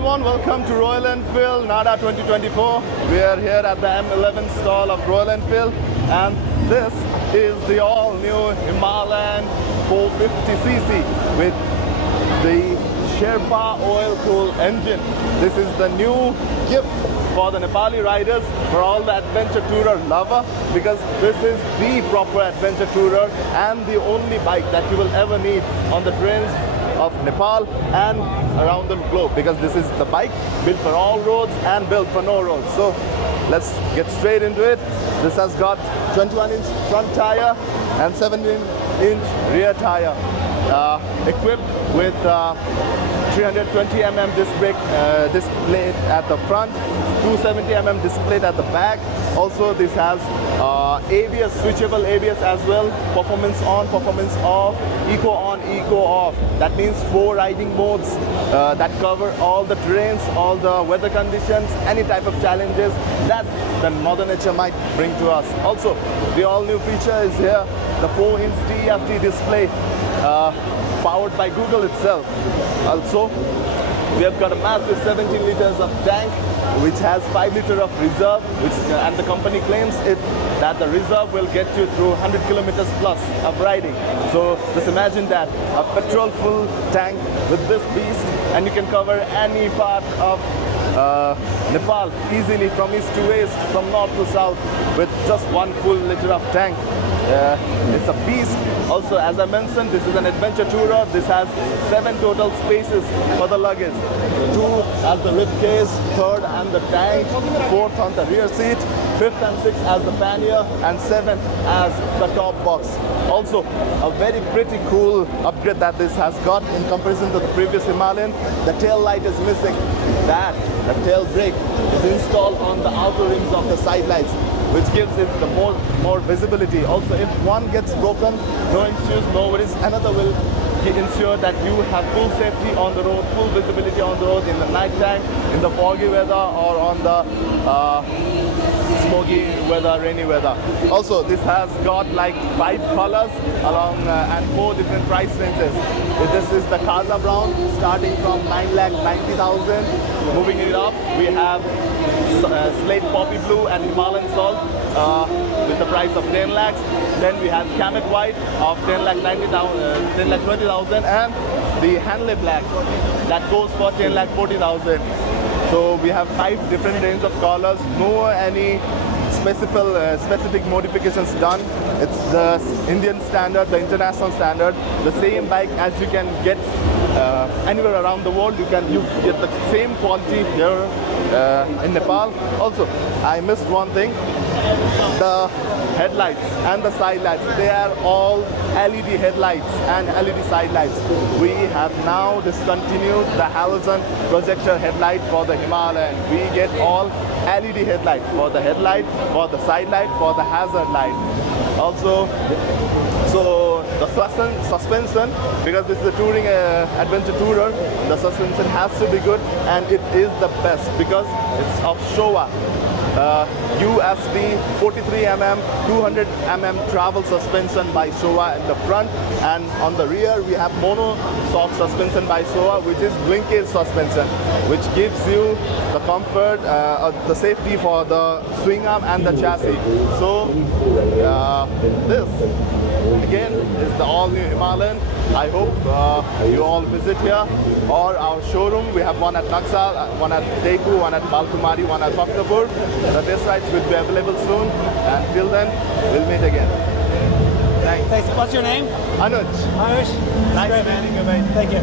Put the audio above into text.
everyone, welcome to Royal Enfield NADA 2024. We are here at the M11 stall of Royal Enfield, and this is the all-new Himalayan 450cc with the Sherpa oil-cooled engine. This is the new gift for the Nepali riders, for all the adventure tourer lover, because this is the proper adventure tourer and the only bike that you will ever need on the trails of Nepal and around the globe, because this is the bike built for all roads and built for no roads. So let's get straight into it. This has got 21-inch front tire and 17-inch rear tire, equipped with 320mm disc brake display at the front, 270mm display at the back. Also, this has ABS, switchable ABS as well, performance on, performance off, eco on, eco off. That means 4 riding modes that cover all the terrains, all the weather conditions, any type of challenges that the Mother Nature might bring to us. Also, the all-new feature is here, the 4-inch TFT display, powered by Google itself. Also, we have got a massive 17 liters of tank, which has 5 liters of reserve, which and the company claims that the reserve will get you through 100 kilometers plus of riding. So just imagine that, a petrol full tank with this beast, and you can cover any part of Nepal easily, from east to west, from north to south, with just 1 full liter of tank. It's a beast. Also, as I mentioned, this is an adventure tourer. This has 7 total spaces for the luggage. 2 as the rib case, 3rd and the tank, 4th on the rear seat, 5th and 6th as the pannier, and 7th as the top box. Also, a very pretty cool upgrade that this has got in comparison to the previous Himalayan. The tail light is missing. The tail brake is installed on the outer rings of the side lights, which gives it the more visibility. Also, if one gets broken, no issues, no worries. Another will ensure that you have full safety on the road, full visibility on the road in the night time, in the foggy weather, or on the smoky weather, rainy weather. Also, this has got like 5 colors along and 4 different price ranges. This is the Khaza Brown, starting from 9,90,000. Moving it up, we have Slate Poppy Blue and Himalayan Salt with the price of 10 lakhs. Then we have Kamet White of 10,20,000, and the Hanley Black that goes for 10,40,000. So we have 5 different range of colors. No any specific modifications done. It's the Indian standard, the international standard. The same bike as you can get anywhere around the world. You get the same quality here in Nepal. Also, I missed one thing. The headlights and the side lights, they are all LED headlights and LED side lights. We have now discontinued the halogen projector headlight for the Himalayan. We get all LED headlight for the headlight, for the side light, for the hazard light. Also, so the suspension, because this is a touring adventure tourer, the suspension has to be good, and it is the best because it's of Showa. USD 43mm, 200mm travel suspension by Showa in the front, and on the rear we have mono shock suspension by Showa, which is linkage suspension, which gives you the comfort, the safety for the swing arm and the chassis. So this again is the all-new Himalayan. I hope you all visit here or our showroom. We have one at Naxal, one at Daegu, one at Balkumari, one at Bhaktapur. The test rides will be available soon, and till then, we'll meet again. Thanks. Thanks. What's your name? Anuj. Anuj. Nice meeting you, mate. Thank you.